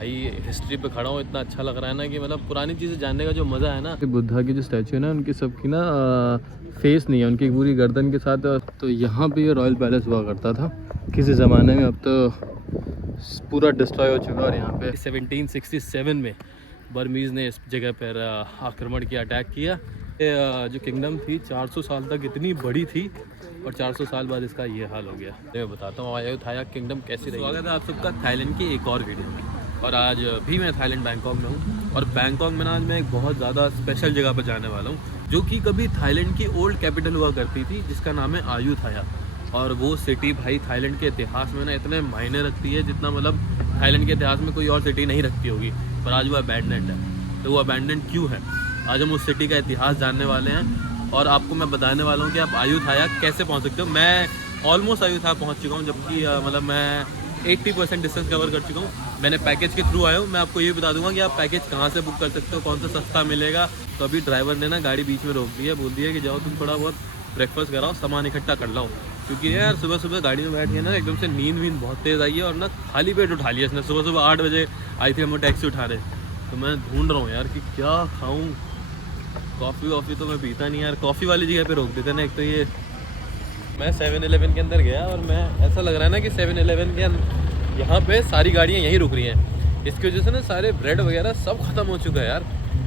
भाई हिस्ट्री पे खड़ा हूँ, इतना अच्छा लग रहा है ना कि मतलब पुरानी चीज़ें जानने का जो मज़ा है ना। बुद्धा की जो स्टैचू है ना, उनकी सबकी ना फेस नहीं है, उनकी पूरी गर्दन के साथ। तो यहाँ पे ये रॉयल पैलेस हुआ करता था किसी ज़माने में, अब तो पूरा डिस्ट्रॉय हो चुका है। और यहाँ पे 1767 में बर्मीज़ ने इस जगह पर आक्रमण किया, अटैक किया। जो किंगडम थी 400 साल तक इतनी बड़ी थी और 400 साल बाद इसका ये हाल हो गया। मैं बताता हूँ अयोध्या किंगडम कैसी रही। स्वागत है आप सबका थाईलैंड की एक और वीडियो में। और आज भी मैं थाईलैंड बैंकॉक में हूँ और बैंकॉक में ना आज मैं एक बहुत ज़्यादा स्पेशल जगह पर जाने वाला हूँ, जो कि कभी थाईलैंड की ओल्ड कैपिटल हुआ करती थी, जिसका नाम है अयुथाया। और वो सिटी भाई थाईलैंड के इतिहास में ना इतने मायने रखती है जितना मतलब थाईलैंड के इतिहास में कोई और सिटी नहीं रखती होगी। पर आज वो अबैंडन्ड है। तो वो अबैंडन्ड क्यों है, आज हम उस सिटी का इतिहास जानने वाले हैं। और आपको मैं बताने वाला हूँ कि आप अयुथाया कैसे पहुँच सकते हो। मैं ऑलमोस्ट अयुथाया पहुँच चुका हूँ, जबकि मतलब मैं 80% डिस्टेंस कवर कर चुका हूँ। मैंने पैकेज के थ्रू आया हूँ। मैं आपको ये बता दूंगा कि आप पैकेज कहाँ से बुक कर सकते हो, कौन सा सस्ता मिलेगा। तो अभी ड्राइवर ने ना गाड़ी बीच में रोक दी है, बोल दिया कि जाओ तुम थोड़ा बहुत ब्रेकफास्ट कराओ, सामान इकट्ठा कर लाओ। क्योंकि यार सुबह सुबह गाड़ी में बैठ के ना एकदम से नींद बहुत तेज़ आई है और ना खाली पेट उठा लिया इसने। सुबह सुबह 8 बजे आई थी, हम टैक्सी उठा रहे। तो मैं ढूंढ रहा हूँ यार कि क्या खाऊँ। कॉफ़ी वॉफ़ी तो मैं पीता नहीं यार, कॉफ़ी वाली जगह पे रोक देते ना। एक तो ये मैं 7-Eleven के अंदर गया और मैं ऐसा लग रहा है ना कि 7-Eleven के यहाँ पे सारी गाड़ियाँ यहीं रुक रही हैं। इसकी वजह से ना सारे ब्रेड वगैरह सब ख़त्म हो चुका है यार।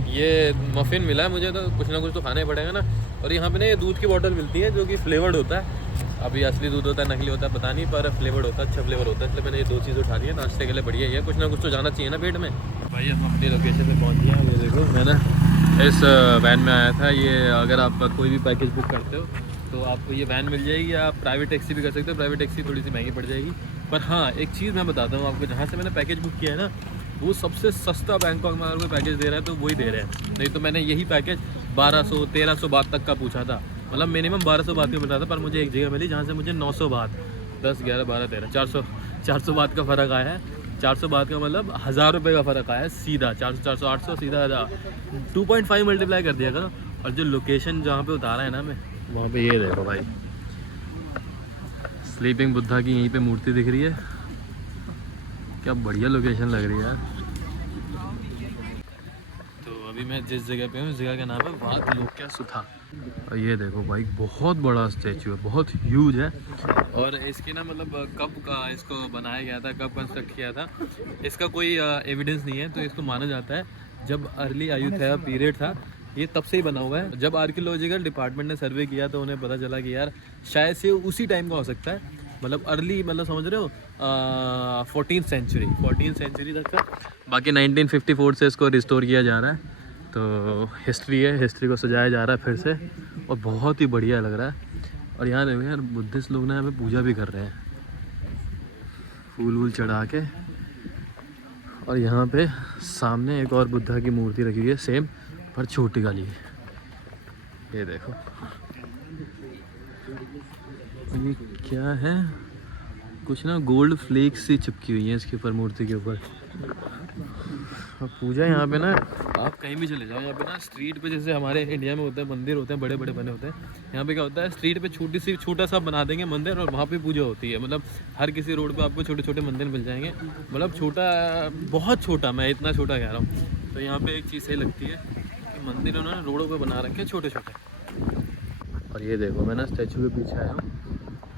ये मफ़िन मिला है मुझे, तो कुछ ना कुछ तो खाना ही पड़ेगा ना। और यहाँ पे ना ये दूध की बोतल मिलती है जो कि फ्लेवर्ड होता है। अभी असली दूध होता है नकली होता है पता नहीं, पर फ्लेवर्ड होता है, अच्छा फ्लेवर होता है। इसलिए मैंने ये 2 चीज़ उठा ली है, नाश्ते के लिए बढ़िया ही है। कुछ ना कुछ तो जाना चाहिए ना पेट में। भाई हम अपनी लोकेशन पे पहुंच गए हैं। ये देखो मैं ना इस वैन में आया था। ये अगर आप कोई भी पैकेज बुक करते हो तो आपको ये वैन मिल जाएगी। आप प्राइवेट टैक्सी भी कर सकते हो, प्राइवेट टैक्सी थोड़ी सी महंगी पड़ जाएगी। पर हाँ एक चीज़ मैं बताता हूँ आपको, जहाँ से मैंने पैकेज बुक किया है ना वो सबसे सस्ता बैंकॉक में अगर कोई पैकेज दे रहा है तो वही दे रहे हैं। नहीं तो मैंने यही पैकेज 1200-1300 बात तक का पूछा था, मतलब मिनिमम 1200 बात का मिल रहा था। पर मुझे एक जगह मिली जहाँ से मुझे 900 बात, 10, 11, 12, 13, 400 बात का फ़र्क आया है। 400 बात का मतलब 1000 रुपये का फ़र्क आया है सीधा। 400, 400, 800 सीधा 2.5 मल्टीप्लाई कर दिया करो। और जो लोकेशन जहाँ पे उतारा है ना मैं, वहाँ पे ये देखो भाई, स्लीपिंग बुद्धा की यहीं पे मूर्ति दिख रही है। क्या बढ़िया लोकेशन लग रही है यार। तो अभी मैं जिस जगह पे हूँ उस जगह का नाम है वात लोक्या सुथा। और ये देखो भाई बहुत बड़ा स्टैचू है, बहुत ह्यूज है। और इसकी ना मतलब कब का इसको बनाया गया था, कब कंस्ट्रक्ट किया था, इसका कोई एविडेंस नहीं है। तो इसको माना जाता है जब अर्ली अयुथया पीरियड था, ये तब से ही बना हुआ है। जब आर्कियोलॉजिकल डिपार्टमेंट ने सर्वे किया तो उन्हें पता चला कि यार शायद से उसी टाइम का हो सकता है। मतलब अर्ली मतलब समझ रहे हो 14th सेंचुरी तक का। बाकी 1954 से इसको रिस्टोर किया जा रहा है। तो हिस्ट्री है, हिस्ट्री को सजाया जा रहा है फिर से और बहुत ही बढ़िया लग रहा है। और यहाँ देखो यार बुद्धिस्ट लोग ना यहाँ पे पूजा भी कर रहे हैं फूल वूल चढ़ा के। और यहाँ पे सामने एक और बुद्धा की मूर्ति रखी हुई है सेम, पर छोटी वाली। ये देखो ये क्या है, कुछ ना गोल्ड फ्लेक्स सी चिपकी हुई है इसके ऊपर, मूर्ति के ऊपर। अब पूजा यहाँ पे ना आप कहीं भी चले जाओ, यहाँ पे ना स्ट्रीट पे जैसे हमारे इंडिया में होता है मंदिर होते हैं बड़े बड़े बने होते हैं, यहाँ पे क्या होता है स्ट्रीट पे छोटा सा बना देंगे मंदिर और वहाँ पे पूजा होती है। मतलब हर किसी रोड पे आपको छोटे छोटे मंदिर मिल जाएंगे, मतलब छोटा बहुत छोटा, मैं इतना छोटा कह रहा हूँ। तो यहाँ पे एक चीज़ सही लगती है कि मंदिर उन्होंने रोडों पर बना रखे हैं छोटे छोटे। और ये देखो मैं ना स्टैचू के पीछे आया हूँ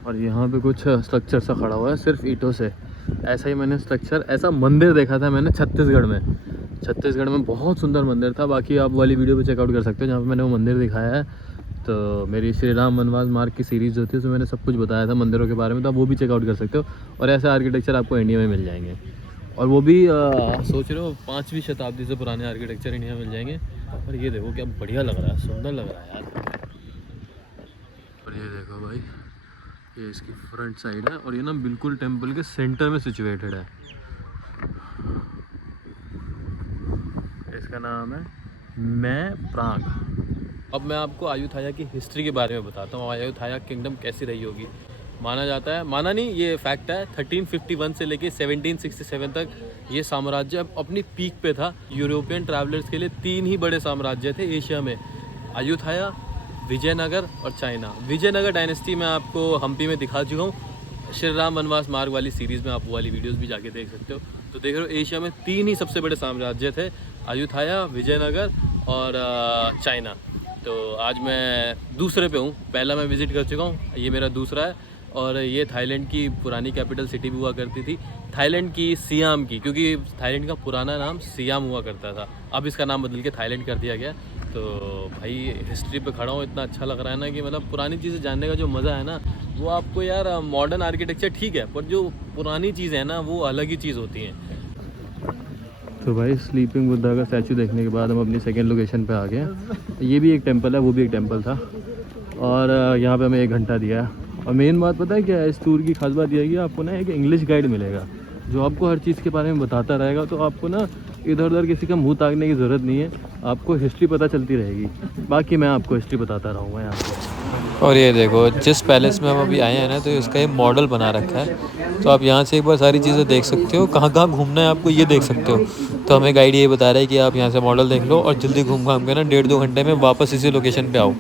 और यहाँ पे कुछ स्ट्रक्चर सा खड़ा हुआ है सिर्फ ईंटों से। ऐसा ही मैंने स्ट्रक्चर, ऐसा मंदिर देखा था मैंने छत्तीसगढ़ में बहुत सुंदर मंदिर था। बाकी आप वाली वीडियो पे चेकआउट कर सकते हो जहाँ पे मैंने वो मंदिर दिखाया है। तो मेरी श्री राम वनवास मार्ग की सीरीज़ होती है उसमें मैंने सब कुछ बताया था मंदिरों के बारे में, तो आप वो भी चेकआउट कर सकते हो। और ऐसे आर्किटेक्चर आपको इंडिया में मिल जाएंगे। और वो भी सोच रहे हो 5वीं शताब्दी से पुराने आर्किटेक्चर इंडिया में मिल जाएंगे। और ये देखो क्या बढ़िया लग रहा है, सुंदर लग रहा है यार। और ये देखो भाई ये इसकी फ्रंट साइड है और ये ना बिल्कुल टेंपल के सेंटर में सिचुएटेड है। इसका नाम है मैं प्राग। अब मैं आपको अयुथाया की हिस्ट्री के बारे में बताता हूँ, अयुथाया किंगडम कैसी रही होगी। माना जाता है, माना नहीं ये फैक्ट है, 1351 से लेके 1767 तक ये साम्राज्य अपनी पीक पे था। यूरोपियन ट्रैवलर्स के लिए 3 ही बड़े साम्राज्य थे एशिया में, अयुथाया, विजयनगर और चाइना। विजयनगर डायनेस्टी मैं आपको हम्पी में दिखा चुका हूँ। श्री राम वनवास मार्ग वाली सीरीज़ में आप वो वाली वीडियोस भी जाके देख सकते हो। तो देख रहे हो एशिया में 3 ही सबसे बड़े साम्राज्य थे, अयुथाया, विजयनगर और चाइना। तो आज मैं दूसरे पे हूँ, पहला मैं विज़िट कर चुका हूँ, ये मेरा दूसरा है। और ये थाईलैंड की पुरानी कैपिटल सिटी भी हुआ करती थी, थाईलैंड की सियाम की, क्योंकि थाईलैंड का पुराना नाम सियाम हुआ करता था, अब इसका नाम बदल के थाईलैंड कर दिया गया। तो भाई हिस्ट्री पे खड़ा हूँ, इतना अच्छा लग रहा है ना कि मतलब पुरानी चीज़ें जानने का जो मज़ा है ना वो आपको यार, मॉडर्न आर्किटेक्चर ठीक है पर जो पुरानी चीज़ें हैं ना वो अलग ही चीज़ होती हैं। तो भाई स्लीपिंग बुद्धा का स्टैचू देखने के बाद हम अपनी सेकेंड लोकेशन पे आ गए। ये भी एक टेम्पल है, वो भी एक टेम्पल था, और यहाँ पे हमें 1 घंटा दिया है। और मेन बात पता है क्या है, इस टूर की खास बात यह है कि आपको ना एक इंग्लिश गाइड मिलेगा जो आपको हर चीज़ के बारे में बताता रहेगा। तो आपको ना इधर उधर किसी का मुंह ताकने की ज़रूरत नहीं है, आपको हिस्ट्री पता चलती रहेगी। बाकी मैं आपको हिस्ट्री बताता रहूँगा यहाँ पे। और ये देखो जिस पैलेस में हम अभी आए हैं ना, तो इसका ये मॉडल बना रखा है। तो आप यहाँ से एक बार सारी चीज़ें देख सकते हो, कहाँ कहाँ घूमना है आपको ये देख सकते हो। तो हमें गाइड ये बता रहा है कि आप यहाँ से मॉडल देख लो और जल्दी घूम घाम के ना 1.5-2 घंटे में वापस इसी लोकेशन पे आओ।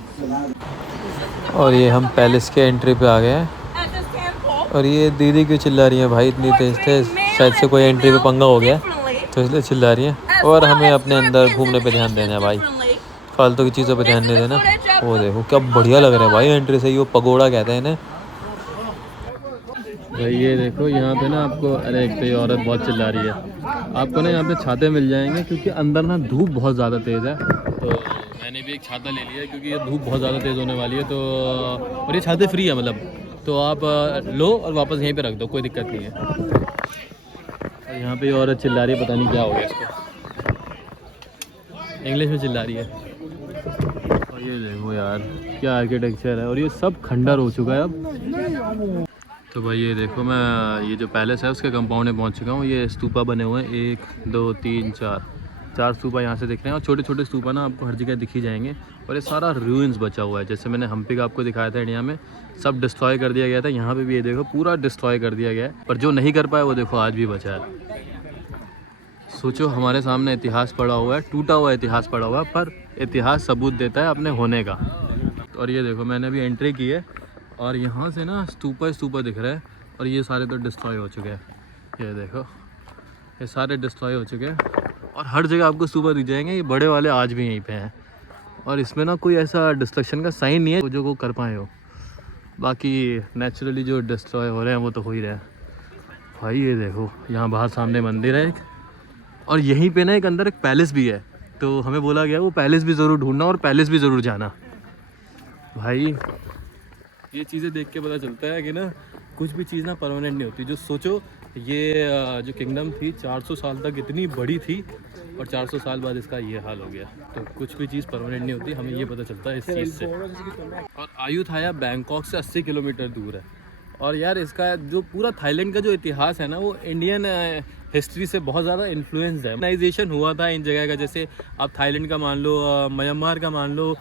और ये हम पैलेस के एंट्री पे आ गए हैं। और ये दीदी क्यों चिल्ला रही है भाई इतनी तेज तेज, शायद से कोई एंट्री पे पंगा हो गया तो इसलिए चिल्ला रही है। और हमें अपने अंदर घूमने पे ध्यान देना है भाई, फालतू की चीज़ों पे ध्यान नहीं देना। वो देखो क्या बढ़िया लग रहा है भाई एंट्री से ही, वो पगोड़ा कहते हैं इन्हें। भाई ये देखो यहाँ पे ना आपको, अरे एक तो ये औरत बहुत चिल्ला रही है। आपको ना यहाँ पे छाते मिल जाएंगे क्योंकि अंदर ना धूप बहुत ज़्यादा तेज़ है। तो मैंने भी एक छाता ले लिया है क्योंकि ये धूप बहुत ज़्यादा तेज़ होने वाली है। तो और ये छाते फ्री है मतलब, तो आप लो और वापस यहीं पे रख दो, कोई दिक्कत नहीं है। और यहाँ पे औरत चिल्ला रही है, पता नहीं क्या हो गया इसको, इंग्लिश में चिल्ला रही है। और ये देखो यार क्या आर्किटेक्चर है, और ये सब खंडर हो चुका है अब। तो भाई ये देखो मैं ये जो पैलेस है उसके कंपाउंड में पहुंच चुका हूँ। ये स्तूपा बने हुए हैं, 1 2 3 4 स्तूपा यहाँ से दिख रहे हैं। और छोटे छोटे स्तूपा ना आपको हर जगह दिखी जाएंगे। और ये सारा रूइंस बचा हुआ है, जैसे मैंने हम्पी का आपको दिखाया था इंडिया में, सब डिस्ट्रॉय कर दिया गया था। यहाँ पे भी ये देखो पूरा डिस्ट्रॉय कर दिया गया है, पर जो नहीं कर पाया वो देखो आज भी बचा है। सोचो हमारे सामने इतिहास पड़ा हुआ है, टूटा हुआ इतिहास पड़ा हुआ है, पर इतिहास सबूत देता है अपने होने का। और ये देखो मैंने अभी एंट्री की है और यहाँ से ना स्तूपा दिख रहा है, और ये सारे तो डिस्ट्रॉय हो चुके हैं। ये देखो ये सारे डिस्ट्रॉय हो चुके हैं, और हर जगह आपको स्तूपा दिख जाएंगे। ये बड़े वाले आज भी यहीं पे हैं, और इसमें ना कोई ऐसा डिस्ट्रक्शन का साइन नहीं है जो को कर पाए हो। बाकी नेचुरली जो डिस्ट्रॉय हो रहे हैं वो तो हो ही रहे हैं। भाई ये देखो यहाँ बाहर सामने मंदिर है एक, और यहीं पे ना एक अंदर एक पैलेस भी है। तो हमें बोला गया वो पैलेस भी ज़रूर ढूंढना और पैलेस भी ज़रूर जाना। भाई ये चीज़ें देख के पता चलता है कि ना कुछ भी चीज़ ना परमानेंट नहीं होती। जो सोचो ये जो किंगडम थी 400 साल तक इतनी बड़ी थी, और 400 साल बाद इसका ये हाल हो गया। तो कुछ भी चीज़ परमानेंट नहीं होती, हमें ये पता चलता है इस चीज़ से। और अयुथाया बैंकॉक से 80 किलोमीटर दूर है। और यार इसका जो पूरा थाईलैंड का जो इतिहास है ना वो इंडियन हिस्ट्री से बहुत ज़्यादा इन्फ्लुएंस्ड है। कॉलोनाइजेशन हुआ था इन जगह का, जैसे आप थाईलैंड का मान लो, म्यांमार का मान लो,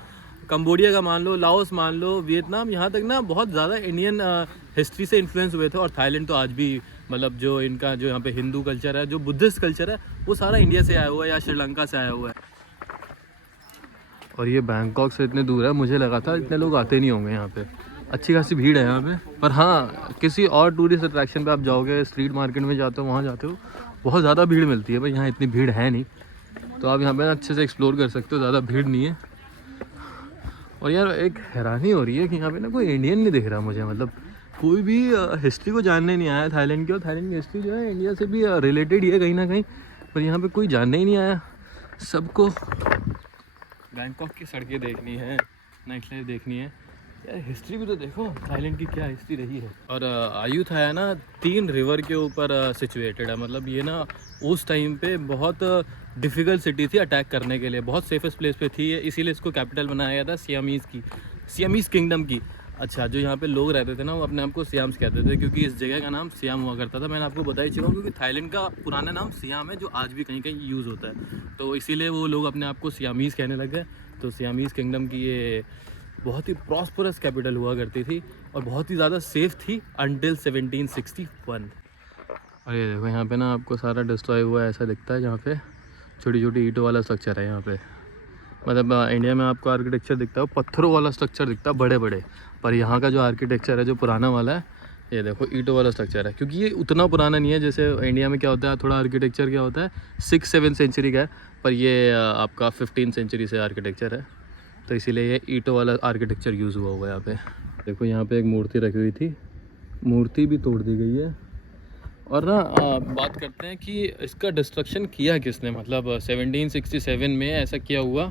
कंबोडिया का मान लो, लाओस मान लो, वियतनाम, यहाँ तक ना बहुत ज़्यादा इंडियन हिस्ट्री से इन्फ्लुएंस हुए थे। और थाईलैंड तो आज भी मतलब जो इनका जो यहाँ पे हिंदू कल्चर है, जो बुद्धिस्ट कल्चर है, वो सारा इंडिया से आया हुआ है या श्रीलंका से आया हुआ है। और ये बैंकॉक से इतने दूर है, मुझे लगा था इतने लोग आते नहीं होंगे यहाँ पे। अच्छी खासी भीड़ है यहाँ पे, पर हाँ किसी और टूरिस्ट अट्रैक्शन पे आप जाओगे, स्ट्रीट मार्केट में जाते हो, वहाँ जाते हो, बहुत ज़्यादा भीड़ मिलती है। भाई यहाँ इतनी भीड़ है नहीं, तो आप यहाँ पे अच्छे से एक्सप्लोर कर सकते हो, ज़्यादा भीड़ नहीं है। और यार एक हैरानी हो रही है कि यहाँ पे ना कोई इंडियन नहीं दिख रहा मुझे, मतलब कोई भी हिस्ट्री को जानने नहीं आया थाईलैंड की। और थाईलैंड की हिस्ट्री जो है इंडिया से भी रिलेटेड ही है कहीं ना कहीं, पर यहाँ पे कोई जानने ही नहीं आया। सबको बैंकॉक की सड़कें देखनी है, नाइट लाइफ देखनी है, यार हिस्ट्री भी तो देखो थाईलैंड की क्या हिस्ट्री रही है। और अयुथाया ना 3 रिवर के ऊपर सिचुएटेड है, मतलब ये ना उस टाइम पे बहुत डिफ़िकल्ट सिटी थी अटैक करने के लिए, बहुत सेफेस्ट प्लेस पे थी, इसीलिए इसको कैपिटल बनाया गया था सियामीज़ किंगडम की। अच्छा, जो यहाँ पे लोग रहते थे ना वो अपने आप को सियाम्स कहते थे, क्योंकि इस जगह का नाम सियाम हुआ करता था। मैंने आपको बता ही चुका हूँ, क्योंकि थाईलैंड का पुराना नाम सियाम है, जो आज भी कहीं कहीं यूज़ होता है, तो इसीलिए वो लोग अपने आप को सियामीज़ कहने लग गए। तो सियामीज़ किंगडम की ये बहुत ही प्रॉस्परस कैपिटल हुआ करती थी, और बहुत ही ज़्यादा सेफ थी अंटिल 1761। और ये देखो यहाँ पे ना आपको सारा डिस्ट्रॉय हुआ ऐसा दिखता है, जहाँ पे छोटी छोटी ईंटों वाला स्ट्रक्चर है यहाँ पे। मतलब इंडिया में आपको आर्किटेक्चर दिखता है वो पत्थरों वाला स्ट्रक्चर दिखता है बड़े बड़े, पर यहाँ का जो आर्किटेक्चर है जो पुराना वाला है, ये देखो ईंटों वाला स्ट्रक्चर है, क्योंकि ये उतना पुराना नहीं है जैसे इंडिया में क्या होता है, थोड़ा आर्किटेक्चर क्या होता है 6-7 सेंचुरी का है, पर ये आपका 15 सेंचुरी से आर्किटेक्चर है, तो इसीलिए ये ईंटों वाला आर्किटेक्चर यूज़ हुआ हुआ है यहाँ पे। देखो यहाँ पे एक मूर्ति रखी हुई थी, मूर्ति भी तोड़ दी गई है। और ना बात करते हैं कि इसका डिस्ट्रक्शन किया किसने, मतलब 1767 में ऐसा किया हुआ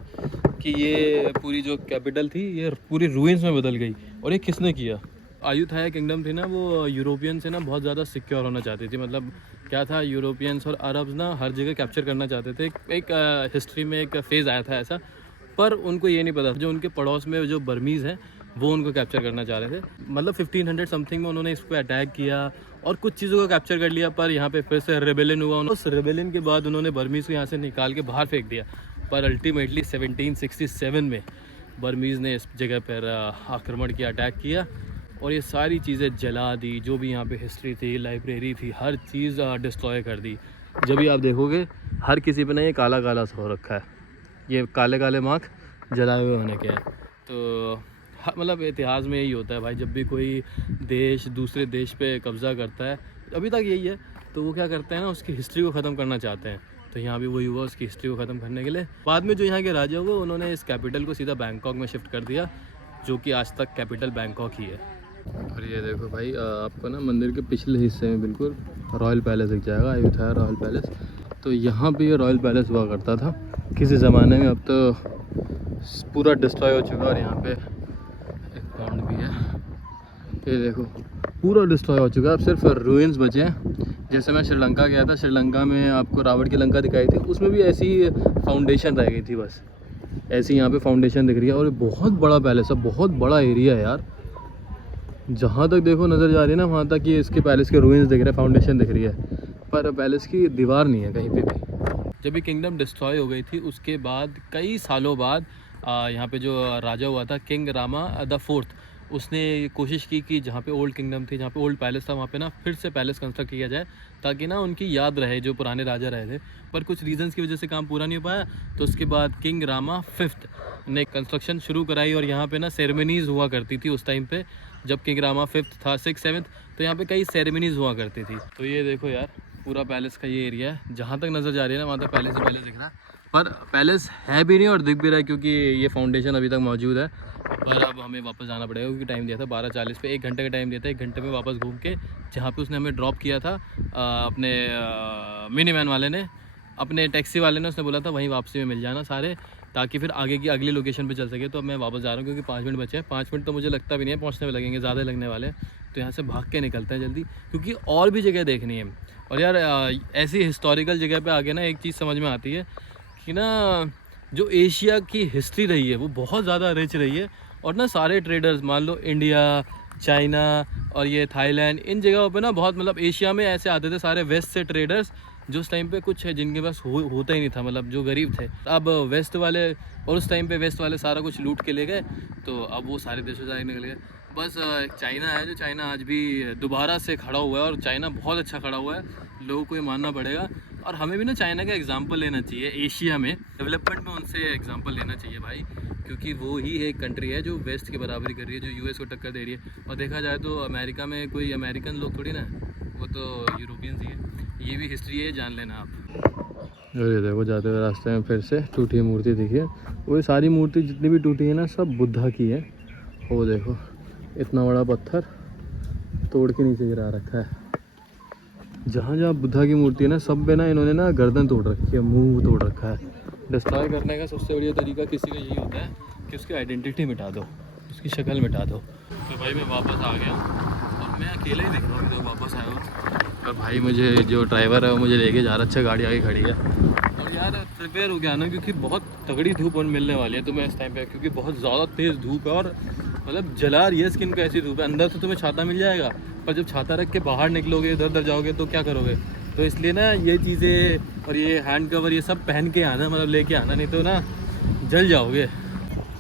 कि ये पूरी जो कैपिटल थी ये पूरी रूइंस में बदल गई। और ये किसने किया? अयुथाया किंगडम थी ना, वो यूरोपियन से ना बहुत ज़्यादा सिक्योर होना चाहती थी। मतलब क्या था, यूरोपियंस और अरब्स ना हर जगह कैप्चर करना चाहते थे। एक हिस्ट्री में एक फेज़ आया था ऐसा, पर उनको ये नहीं पता जो उनके पड़ोस में जो बर्मीज़ हैं वो उनको कैप्चर करना चाह रहे थे। मतलब 1500 समथिंग में उन्होंने इस पर अटैक किया और कुछ चीज़ों को कैप्चर कर लिया, पर यहाँ पे फिर से रेबेलियन हुआ। उस रेबेलियन के बाद उन्होंने बर्मीज़ को यहाँ से निकाल के बाहर फेंक दिया। पर अल्टीमेटली 1767 में बर्मीज़ ने इस जगह पर आक्रमण किया, अटैक किया और ये सारी चीज़ें जला दी। जो भी यहाँ पे हिस्ट्री थी, लाइब्रेरी थी, हर चीज़ डिस्ट्रॉय कर दी। जब भी आप देखोगे हर किसी पे ना ये काला काला सा हो रखा है, ये काले काले मार्क जलाए हुए होने के हैं। तो मतलब इतिहास में यही होता है भाई, जब भी कोई देश दूसरे देश पे कब्ज़ा करता है, अभी तक यही है, तो वो क्या करते हैं ना, उसकी हिस्ट्री को ख़त्म करना चाहते हैं। तो यहाँ भी वही हुआ, उसकी हिस्ट्री को ख़त्म करने के लिए। बाद में जो यहाँ के राजा हुए उन्होंने इस कैपिटल को सीधा बैंकॉक में शिफ्ट कर दिया, जो कि आज तक कैपिटल बैंकॉक ही है। और ये देखो भाई, आपको ना मंदिर के पिछले हिस्से में बिल्कुल रॉयल पैलेस दिख जाएगा, अयोध्या रॉयल पैलेस। तो यहाँ पे ये रॉयल पैलेस हुआ करता था किसी ज़माने में, अब तो पूरा डिस्ट्रॉय हो चुका है। और यहाँ पे एक पॉन्ड भी है, ये देखो पूरा डिस्ट्रॉय हो चुका है, अब सिर्फ रूइंस बचे हैं। जैसे मैं श्रीलंका गया था, श्रीलंका में आपको रावण की लंका दिखाई थी, उसमें भी ऐसी फाउंडेशन रह गई थी, बस ऐसी यहाँ पे फाउंडेशन दिख रही है। और बहुत बड़ा पैलेस है, बहुत बड़ा एरिया है यार, जहाँ तक देखो नज़र जा रही है ना वहाँ तक ये इसके पैलेस के रूइंस दिख रहे हैं, फाउंडेशन दिख रही है, पर पैलेस की दीवार नहीं है कहीं पे भी। जब ये किंगडम डिस्ट्रॉय हो गई थी उसके बाद कई सालों बाद यहाँ पे जो राजा हुआ था किंग रामा द 4th, उसने कोशिश की कि जहाँ पे ओल्ड किंगडम थी, जहाँ पे ओल्ड पैलेस था, वहाँ पे ना फिर से पैलेस कंस्ट्रक्ट किया जाए ताकि ना उनकी याद रहे जो पुराने राजा रहे थे। पर कुछ रीजंस की वजह से काम पूरा नहीं हो पाया। तो उसके बाद किंग रामा 5th ने कंस्ट्रक्शन शुरू कराई और यहाँ पे ना सेरेमनीज़ हुआ करती थी उस टाइम पे, जब किंग रामा 5th था 6th 7th, तो यहाँ पे कई सेरेमनीज़ हुआ करती थी। तो ये देखो यार पूरा पैलेस का ये एरिया है, जहाँ तक नज़र जा रही है ना वहाँ तक पैलेस ही पैलेस दिख रहा है, पर पैलेस है भी नहीं और दिख भी रहा है क्योंकि ये फाउंडेशन अभी तक मौजूद है। पर अब हमें वापस जाना पड़ेगा क्योंकि टाइम दिया था 12:40 पे, 1 घंटे का टाइम दिया था। 1 घंटे में वापस घूम के जहाँ पे उसने हमें ड्रॉप किया था अपने मिनी वैन वाले ने, अपने टैक्सी वाले ने, उसने बोला था वहीं वापसी में मिल जाना सारे, ताकि फिर आगे की अगली लोकेशन पे चल सके। तो अब मैं वापस जा रहा हूँ क्योंकि 5 मिनट बचे हैं। 5 मिनट तो मुझे लगता भी नहीं है पहुँचने में लगेंगे, ज़्यादा लगने वाले हैं। तो यहाँ से भाग के निकलते हैं जल्दी क्योंकि और भी जगह देखनी है। और यार ऐसी हिस्टोरिकल जगह पे आके ना एक चीज़ समझ में आती है कि ना जो एशिया की हिस्ट्री रही है वो बहुत ज़्यादा रिच रही है। और ना सारे ट्रेडर्स, मान लो इंडिया, चाइना और ये थाईलैंड, इन जगहों पे ना बहुत, मतलब एशिया में ऐसे आते थे सारे वेस्ट से ट्रेडर्स, जो उस टाइम पे कुछ है जिनके पास होता ही नहीं था, मतलब जो गरीब थे। अब वेस्ट वाले, और उस टाइम पे वेस्ट वाले सारा कुछ लूट के ले गए, तो अब वो सारे देशों से निकल गए। बस चाइना है जो चाइना आज भी दोबारा से खड़ा हुआ है और चाइना बहुत अच्छा खड़ा हुआ है, लोगों को ये मानना पड़ेगा। और हमें भी ना चाइना का एग्जांपल लेना चाहिए, एशिया में डेवलपमेंट में उनसे एग्जांपल लेना चाहिए भाई, क्योंकि वो ही एक कंट्री है जो वेस्ट की बराबरी कर रही है, जो यूएस को टक्कर दे रही है। और देखा जाए तो अमेरिका में कोई अमेरिकन लोग थोड़ी ना, वो तो यूरोपियंस ही है। ये भी हिस्ट्री है, जान लेना आप। अरे देखो जाते हुए रास्ते में फिर से टूटी मूर्ति दिखी है। वो सारी मूर्ति जितनी भी टूटी है ना सब बुद्धा की है। वो देखो इतना बड़ा पत्थर तोड़ के नीचे गिरा रखा है। जहाँ जहाँ बुद्धा की मूर्ति है ना सब पे ना इन्होंने ना गर्दन तोड़ रखी है, मुंह तोड़ रखा है। डिस्ट्रॉय करने का सबसे बढ़िया तरीका किसी का यही होता है कि उसकी आइडेंटिटी मिटा दो, उसकी शक्ल मिटा दो। तो भाई मैं वापस आ गया और मैं अकेले ही दिख रहा हूँ जब वापस आया हूँ। और भाई मुझे जो ड्राइवर है वो मुझे लेके जा रहा, अच्छा गाड़ी आगे खड़ी है। और यार प्रिपेयर हो गया ना क्योंकि बहुत तगड़ी धूप मिलने वाली है तुम्हें इस टाइम पे, क्योंकि बहुत ज़्यादा तेज़ धूप है और मतलब जला रही है स्किन को, ऐसी धूप है। अंदर तो तुम्हें छाता मिल जाएगा, पर जब छाता रख के बाहर निकलोगे, इधर उधर जाओगे तो क्या करोगे। तो इसलिए ना ये चीज़ें और ये हैंड कवर ये सब पहन के आना, मतलब लेके आना, नहीं तो ना जल जाओगे।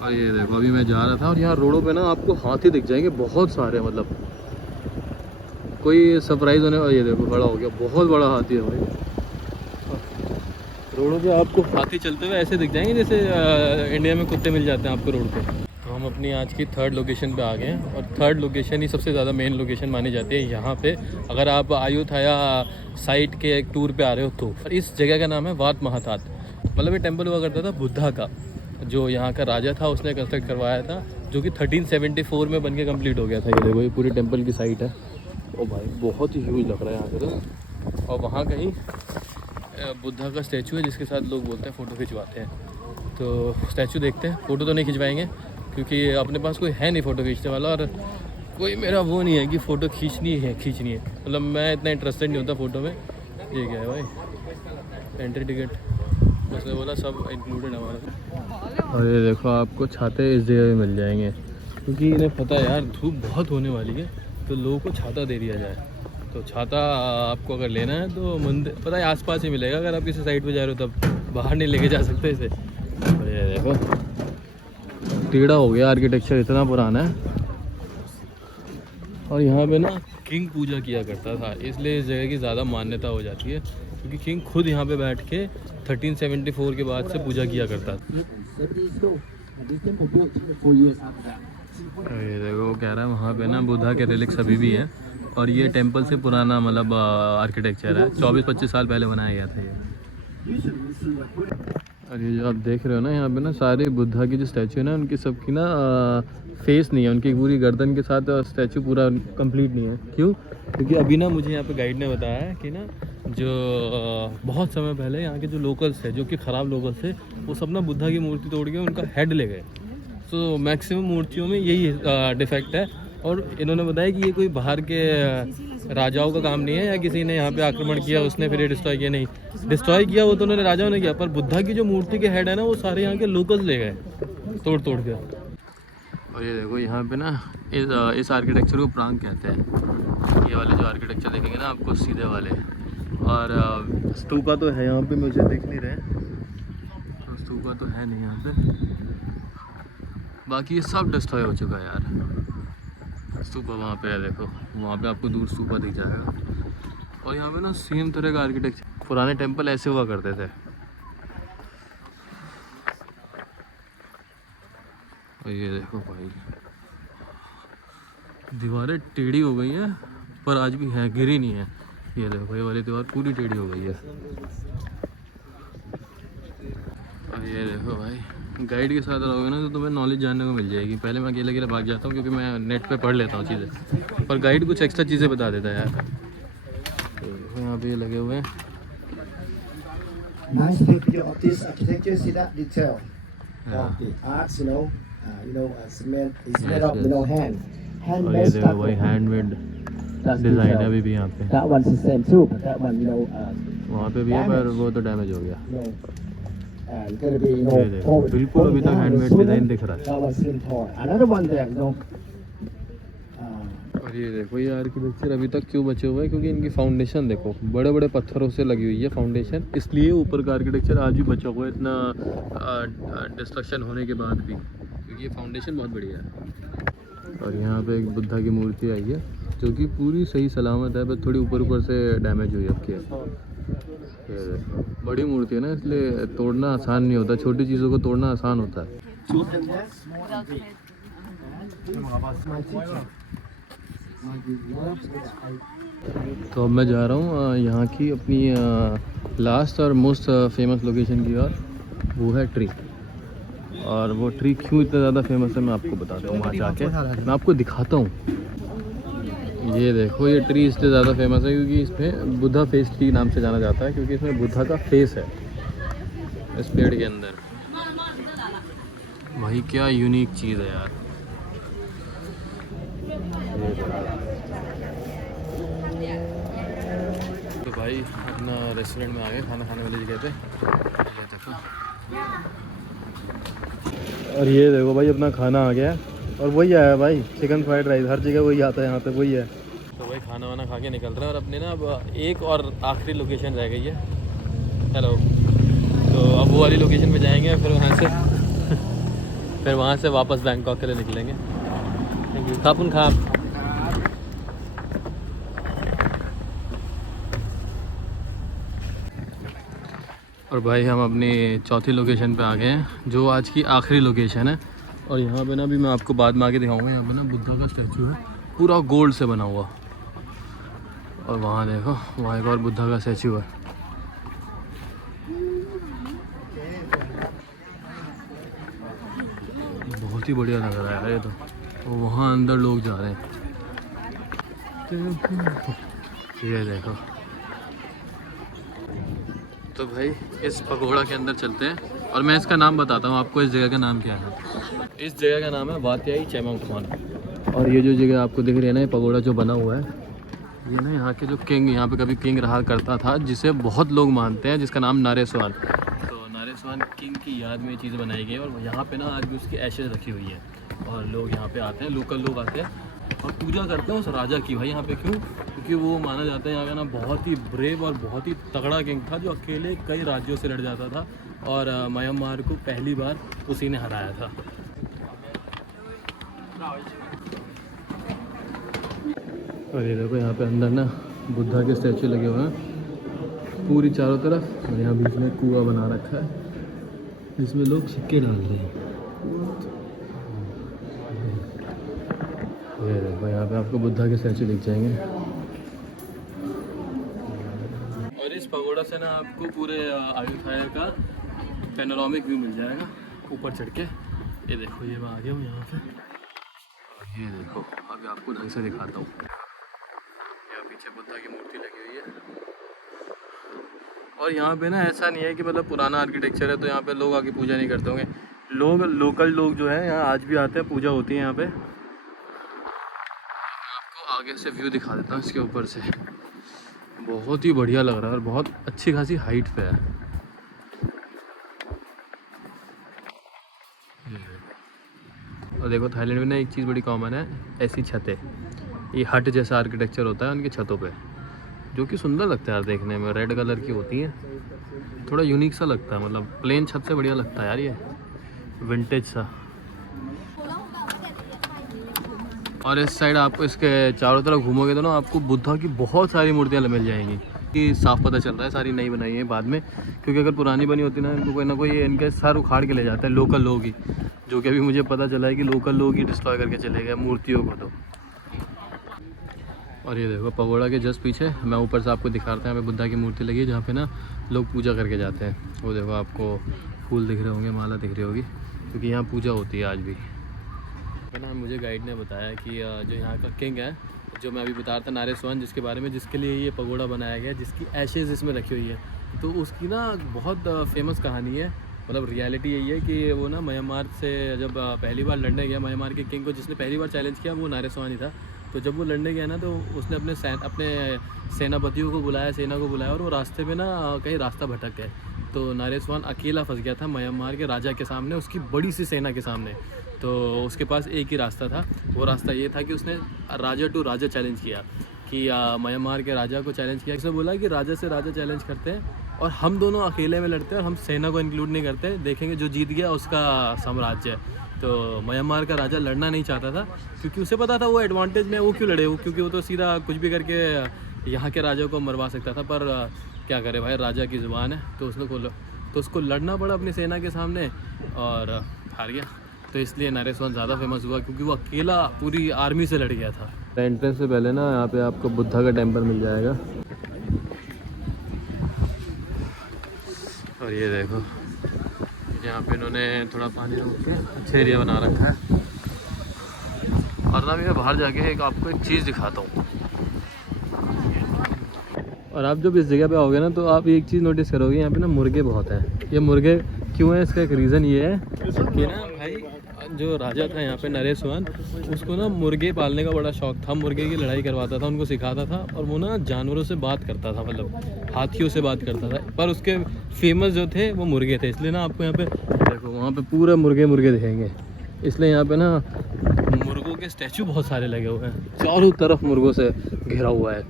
और ये देखो अभी मैं जा रहा था और यहाँ रोडों पे ना आपको हाथी दिख जाएंगे बहुत सारे, मतलब कोई सरप्राइज़ होने। और ये देखो खड़ा हो गया, बहुत बड़ा हाथी है भाई। रोडों पे आपको हाथी चलते हुए ऐसे दिख जाएंगे जैसे इंडिया में कुत्ते मिल जाते हैं आपको रोड पे। तो हम अपनी आज की थर्ड लोकेशन पे आ गए हैं और थर्ड लोकेशन ही सबसे ज़्यादा मेन लोकेशन मानी जाती है यहाँ पे। अगर आप अयोध्या साइट के एक टूर पे आ रहे हो तो इस जगह का नाम है वात महातात। मतलब ये टेम्पल हुआ करता था बुद्धा का, जो यहाँ का राजा था उसने कंस्ट्रक्ट करवाया था, जो कि 1374 में बन के कम्प्लीट हो गया था। ये देखो ये पूरी टेम्पल की साइट है। ओ भाई बहुत ही ह्यूज लग रहा है यहाँ से तो। और वहाँ कहीं बुद्धा का स्टैचू है जिसके साथ लोग बोलते हैं फ़ोटो खिंचवाते हैं। तो स्टैचू देखते हैं, फ़ोटो तो नहीं खिंचवाएंगे क्योंकि अपने पास कोई है नहीं फ़ोटो खींचने वाला, और कोई मेरा वो नहीं है कि फ़ोटो खींचनी है। मतलब मैं इतना इंटरेस्टेड नहीं होता फ़ोटो में। ये क्या है भाई, एंट्री टिकट उसने बोला सब इंक्लूडेड हमारा। और ये देखो आपको छाते इस जगह भी मिल जाएंगे क्योंकि इन्हें पता है यार धूप बहुत होने वाली है, तो लोगों को छाता दे दिया जाए। तो छाता आपको अगर लेना है तो मंदिर पता है आसपास ही मिलेगा, अगर आप किसी साइड पे जा रहे हो तब, बाहर नहीं लेके जा सकते इसे। और ये देखो टेढ़ा हो गया, आर्किटेक्चर इतना पुराना है। और यहाँ पे ना किंग पूजा किया करता था, इसलिए इस जगह की ज़्यादा मान्यता हो जाती है क्योंकि किंग खुद यहाँ पे बैठ के 1374 के बाद से पूजा किया करता था। ये देखो वो कह रहा है वहाँ पे ना बुद्धा के रिलिक्स अभी भी हैं, और ये टेम्पल से पुराना मतलब आर्किटेक्चर है, 24-25 साल पहले बनाया गया था ये। और ये जो आप देख रहे हो ना यहाँ पे ना सारे बुद्धा की जो स्टैचू है ना उनकी सबकी ना फेस नहीं है, उनकी पूरी गर्दन के साथ स्टैचू पूरा कंप्लीट नहीं है। क्यों? क्योंकि अभी ना मुझे यहाँ पे गाइड ने बताया है कि ना जो बहुत समय पहले यहाँ के जो लोकल्स थे, जो कि ख़राब लोकल्स थे, वो सब ना बुद्धा की मूर्ति तोड़ के उनका हेड ले गए। तो मैक्सिमम मूर्तियों में यही डिफेक्ट है। और इन्होंने बताया कि ये कोई बाहर के राजाओं का काम नहीं है या किसी ने यहाँ पे आक्रमण किया उसने फिर ये डिस्ट्रॉय किया, नहीं डिस्ट्रॉय किया वो तो उन्होंने राजाओं ने किया, पर बुद्धा की जो मूर्ति के हेड है ना वो सारे यहाँ के लोकल्स ले गए तोड़ के। और ये देखो यहाँ पे ना इस आर्किटेक्चर को प्रांग कहते हैं। ये वाले जो आर्किटेक्चर देखेंगे ना आपको सीधे वाले, और स्तूपा तो है यहाँ पे, मुझे दिख नहीं रहे, तो स्तूपा तो है नहीं यहाँ पे, बाकी ये सब डिस्ट्रॉय हो चुका है यार। स्तूपा वहाँ पे है देखो, वहाँ पे आपको दूर स्तूपा दिख जाएगा। और यहाँ पे ना सेम तरह का आर्किटेक्चर, पुराने टेम्पल ऐसे हुआ करते थे। और ये देखो भाई दीवारें टेढ़ी हो गई हैं पर आज भी है, गिरी नहीं है। ये देखो ये वाली दीवार पूरी टेढ़ी हो गई है। और ये देखो भाई गाइड के साथ रहोगे ना तो तुम्हें नॉलेज जानने को मिल जाएगी। पहले मैं अकेले भाग जाता हूँ क्योंकि मैं नेट पे पढ़ लेता हूँ चीज़ें, पर गाइड कुछ एक्स्ट्रा चीज़ें बता देता है यार। तो यहाँ पे ये लगे हुए हैं। Nice picture of this architecture. See that detail of the arts, cement is made of, और handmade ये देखो stucco. भाई हैंडमेड That's डिज़ाइन है detail. अभी भी यहाँ पे। That one's the same too, but that one, वहाँ पे भी है पर वो तो डैमेज हो गया। gonna be, ये देखो बिल्कुल अभी तक हैंडमेड डिज़ाइन दिख रहा है। That one's slim tall. Another one there, और ये देखो ये आर्किटेक्चर अभी तक क्यों बचे हुए हैं, क्योंकि इनकी फाउंडेशन देखो बड़े बड़े पत्थरों से लगी हुई है फाउंडेशन, इसलिए ऊपर का आर्किटेक्चर आज भी बचा हुआ है इतना डिस्ट्रक्शन होने के बाद भी, क्योंकि ये फाउंडेशन बहुत बढ़िया है। और यहाँ पे एक बुद्धा की मूर्ति आई है जो कि पूरी सही सलामत है, बस थोड़ी ऊपर से डैमेज हुई अब की। ये देखो बड़ी मूर्ति है ना, इसलिए तोड़ना आसान नहीं होता, छोटी चीज़ों को तोड़ना आसान होता है। तो अब मैं जा रहा हूँ यहाँ की अपनी लास्ट और मोस्ट फेमस लोकेशन की ओर, वो है ट्री। और वो ट्री क्यों इतना ज़्यादा फेमस है मैं आपको बताता हूँ, वहाँ जाके मैं आपको दिखाता हूँ। ये देखो ये ट्री इसलिए ज़्यादा फेमस है क्योंकि इसमें बुद्धा फेस ट्री नाम से जाना जाता है, क्योंकि इसमें बुद्धा का फेस है इस पेड़ के अंदर। भाई क्या यूनिक चीज़ है यार। तो भाई अपना रेस्टोरेंट में आ गए खाना खाने वाली जगह पे। ये देखो और ये देखो भाई अपना खाना आ गया, और वही आया भाई चिकन फ्राइड राइस, हर जगह वही आता है, यहाँ पे वही है। तो भाई खाना वाना खा के निकल रहा है, और अपने ना अब एक और आखिरी लोकेशन रह गई है। हेलो, तो अब वो वाली लोकेशन पे जाएंगे, फिर वहाँ से फिर वहाँ से वापस बैंकॉक के लिए निकलेंगे। Thank you. खापुन खाप। और भाई हम अपनी चौथी लोकेशन पे आ गए हैं, जो आज की आखिरी लोकेशन है। और यहाँ पे ना अभी मैं आपको बाद में आके दिखाऊंगा, यहाँ पे ना बुद्धा का स्टैचू है पूरा गोल्ड से बना हुआ। और वहाँ देखो, वहाँ एक और बुद्धा का स्टैचू है। बहुत ही बढ़िया लग रहा है ये तो। और वहाँ अंदर लोग जा रहे हैं, ये देखो। तो भाई इस पगोड़ा के अंदर चलते हैं और मैं इसका नाम बताता हूँ आपको। इस जगह का नाम क्या है? इस जगह का नाम है वात्याई चेमोंगथौन। और ये जो जगह आपको दिख रही है ना, ये पगोड़ा जो बना हुआ है, ये ना यहाँ के जो किंग, यहाँ पे कभी किंग रहा करता था, जिसे बहुत लोग मानते हैं, जिसका नाम नारेस्वान। तो नारेस्वान किंग की याद में ये चीज़ बनाई गई है। और यहाँ पे ना आज भी उसकी एशेज रखी हुई है और लोग यहाँ पे आते हैं, लोकल लोग आते हैं और पूजा करते हैं उस राजा की। भाई यहाँ पे क्यों? क्योंकि वो माना जाता है यहाँ का ना बहुत ही ब्रेव और बहुत ही तगड़ा किंग था, जो अकेले कई राज्यों से लड़ जाता था और म्यांमार को पहली बार उसी ने हराया था। और ये देखो यहाँ पे अंदर ना बुद्धा के स्टैचू लगे हुए हैं पूरी चारों तरफ। और यहाँ बीच में कुआं बना रखा है जिसमें लोग सिक्के डाल रहे हैं। ये देखो यहाँ पे आपको बुद्धा के स्टैचू दिख जाएंगे। और इस पगोड़ा से ना आपको पूरे अयोध्या का पैनोरामिक व्यू मिल जाएगा ऊपर चढ़ के। ये देखो, ये मैं आ गया हूँ यहाँ पे। और ये देखो, अभी आपको ढंग से दिखाता हूँ। यहाँ पीछे बुद्धा की मूर्ति लगी हुई है। और यहाँ पे ना ऐसा नहीं है कि मतलब पुराना आर्किटेक्चर है तो यहाँ पे लोग आके पूजा नहीं करते होंगे। लोग, लोकल लोग जो है यहाँ आज भी आते हैं, पूजा होती है यहाँ पे। आपको आगे से व्यू दिखा देता हूँ इसके ऊपर से। बहुत ही बढ़िया लग रहा है और बहुत अच्छी खासी हाइट पे है। और देखो थाईलैंड में ना एक चीज़ बड़ी कॉमन है, ऐसी छतें। ये हट जैसा आर्किटेक्चर होता है उनकी छतों पे, जो कि सुंदर लगता है यार देखने में। रेड कलर की होती हैं, थोड़ा यूनिक सा लगता है। मतलब प्लेन छत से बढ़िया लगता है यार ये विंटेज सा। और इस साइड आपको इसके चारों तरफ घूमोगे तो ना आपको बुद्धा की बहुत सारी मूर्तियाँ मिल जाएंगी। कि साफ पता चल रहा है सारी नई बनाई है बाद में, क्योंकि अगर पुरानी बनी होती ना इनको कोई ना कोई इनके सर उखाड़ के ले जाता है, लोकल लोग ही। जो कि अभी मुझे पता चला है कि लोकल लोग ही डिस्ट्रॉय करके चले गए मूर्तियों को तो। और ये देखो पगोड़ा के जस्ट पीछे मैं ऊपर से आपको दिखा रहा था, यहाँ पे बुद्धा की मूर्ति लगी है जहाँ पे ना लोग पूजा करके जाते हैं। वो देखो आपको फूल दिख रहे होंगे, माला दिख रही होगी, क्योंकि यहाँ पूजा होती है आज भी। ना मुझे गाइड ने बताया कि जो यहाँ का किंग है, जो मैं अभी बता रहा था नारेस्वान, जिसके बारे में, जिसके लिए ये पगोड़ा बनाया गया, जिसकी एशेज इसमें रखी हुई है, तो उसकी ना बहुत फेमस कहानी है। मतलब रियलिटी यही है कि वो ना म्यांमार से जब पहली बार लड़ने गया, म्यांमार के किंग को जिसने पहली बार चैलेंज किया वो नारेस्वान ही था। तो जब वो लड़ने गया ना तो उसने अपने सेनापतियों को बुलाया, सेना को बुलाया, और वो रास्ते में ना कहीं रास्ता भटक गए। तो नारेस्वान अकेला फंस गया था म्यांमार के राजा के सामने, उसकी बड़ी सी सेना के सामने। तो उसके पास एक ही रास्ता था, वो रास्ता ये था कि उसने राजा टू राजा चैलेंज किया, कि म्यांमार के राजा को चैलेंज किया। उसने बोला कि राजा से राजा चैलेंज करते हैं और हम दोनों अकेले में लड़ते हैं और हम सेना को इंक्लूड नहीं करते, देखेंगे जो जीत गया उसका साम्राज्य है। तो म्यांमार का राजा लड़ना नहीं चाहता था, क्योंकि उसे पता था वो एडवांटेज में, वो क्यों लड़े, वो क्योंकि वो तो सीधा कुछ भी करके यहाँ के राजा को मरवा सकता था। पर क्या करे भाई, राजा की ज़ुबान है, तो उसको लड़ना पड़ा अपनी सेना के सामने और हार गया। तो इसलिए नारेस्वान ज़्यादा फेमस हुआ, क्योंकि वो अकेला पूरी आर्मी से लड़ गया था। एंट्रेंस से पहले ना यहाँ पे आपको बुद्धा का टेम्पल मिल जाएगा। और ये देखो यहाँ पे इन्होंने थोड़ा पानी रोक के अच्छा एरिया बना रखा है। और ना मैं बाहर जाके आपको एक चीज़ दिखाता हूँ। और आप जब इस जगह पे आओगे ना तो आप एक चीज़ नोटिस करोगे, यहाँ पे ना मुर्गे बहुत हैं। ये मुर्गे क्यों है, इसका एक रीज़न ये है कि ना भाई जो राजा था यहाँ पे नरेस्वान, उसको ना मुर्गे पालने का बड़ा शौक था। मुर्गे की लड़ाई करवाता था, उनको सिखाता था, और वो ना जानवरों से बात करता था, मतलब हाथियों से बात करता था। पर उसके फेमस जो थे वो मुर्गे थे। इसलिए ना आपको यहाँ पे देखो, वहाँ पे पूरे मुर्गे दिखेंगे। इसलिए यहाँ पे ना मुर्गों के स्टैचू बहुत सारे लगे हुए हैं, चारों तरफ मुर्गों से घिरा हुआ है।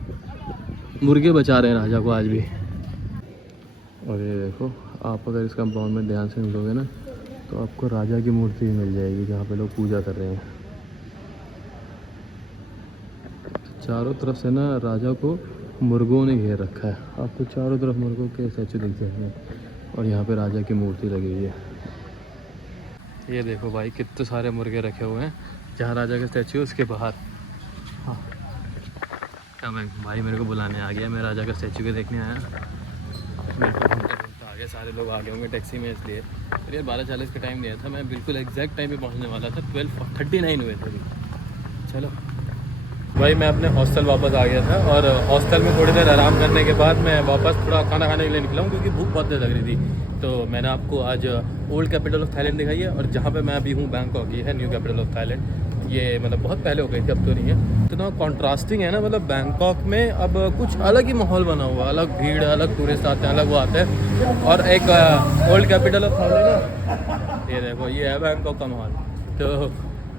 मुर्गे बचा रहे हैं राजा को आज भी। और ये देखो, आप अगर इस कंपाउंड में ध्यान से मिलोगे ना तो आपको राजा की मूर्ति मिल जाएगी जहाँ पे लोग पूजा कर रहे हैं। चारों तरफ से ना राजा को मुर्गों ने घेर रखा है। आपको चारों तरफ मुर्गों के स्टैचू दिख जाएंगे और यहाँ पे राजा की मूर्ति लगी हुई है। ये देखो भाई कितने सारे मुर्गे रखे हुए हैं, जहाँ राजा का स्टैचू है उसके बाहर। हाँ क्या मैं भाई मेरे को बुलाने आ गया, मैं राजा का स्टैचू के देखने आया। मेरे को घूमते आ गया, सारे लोग आ गए होंगे टैक्सी में इसलिए। फिर यार 12:40 का टाइम दिया था, मैं बिल्कुल एग्जैक्ट टाइम पे पहुंचने वाला था। 12:39 हुए थे अभी। चलो भाई मैं अपने हॉस्टल वापस आ गया था, और हॉस्टल में थोड़ी देर आराम करने के बाद मैं वापस थोड़ा खाना खाने के लिए निकला हूँ, क्योंकि भूख बहुत देर लग रही थी। तो मैंने आपको आज ओल्ड कैपिटल ऑफ थाईलैंड दिखाई है, और जहाँ पे मैं अभी हूँ बैंकॉक, ये है न्यू कैपिटल ऑफ थाईलैंड। ये मतलब बहुत पहले हो गई थी, अब तो नहीं है। इतना कॉन्ट्रास्टिंग है ना, मतलब बैंकॉक में अब कुछ अलग ही माहौल बना हुआ, अलग भीड़, अलग टूरिस्ट आते हैं, अलग वो आते हैं। और एक ओल्ड कैपिटल ऑफ थाईलैंड है, ये देखो ये है बैंकॉक का माहौल। तो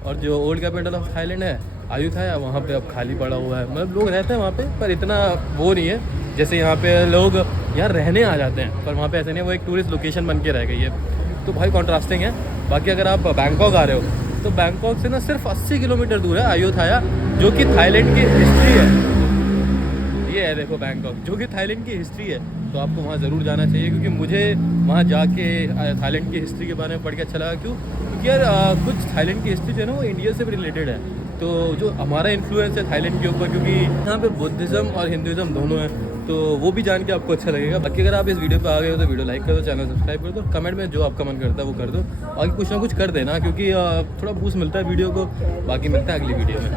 और जो ओल्ड कैपिटल ऑफ थाईलैंड है अयुथाया, वहाँ पे अब खाली पड़ा हुआ है। मतलब लोग रहते हैं वहाँ पे, पर इतना वो नहीं है जैसे यहाँ पे लोग यार रहने आ जाते हैं, पर वहाँ पे ऐसे नहीं है, वो एक टूरिस्ट लोकेशन बन के रह गई है। तो भाई कॉन्ट्रास्टिंग है। बाकी अगर आप बैंकॉक आ रहे हो तो बैंकॉक से ना सिर्फ 80 किलोमीटर दूर है अयुथाया, जो कि थाईलैंड की हिस्ट्री है। ये है देखो बैंकॉक, जो कि थाईलैंड की हिस्ट्री है। तो आपको वहाँ ज़रूर जाना चाहिए, क्योंकि मुझे वहाँ जाके थाईलैंड की हिस्ट्री के बारे में पढ़ के अच्छा लगा। क्यों? क्योंकि यार कुछ थाईलैंड की हिस्ट्री जो है ना वो इंडिया से भी रिलेटेड है। तो जो हमारा इन्फ्लुएंस है थाईलैंड के ऊपर, क्योंकि यहाँ पे बुद्धिज़्म और हिंदुज़्म दोनों है, तो वो भी जान के आपको अच्छा लगेगा। बाकी अगर आप इस वीडियो पे आ गए हो तो वीडियो लाइक कर दो, चैनल सब्सक्राइब कर दो, कमेंट में जो आपका मन करता है वो कर दो, और कुछ ना कुछ कर देना, क्योंकि थोड़ा बूस्ट मिलता है वीडियो को। बाकी मिलता है अगली वीडियो में।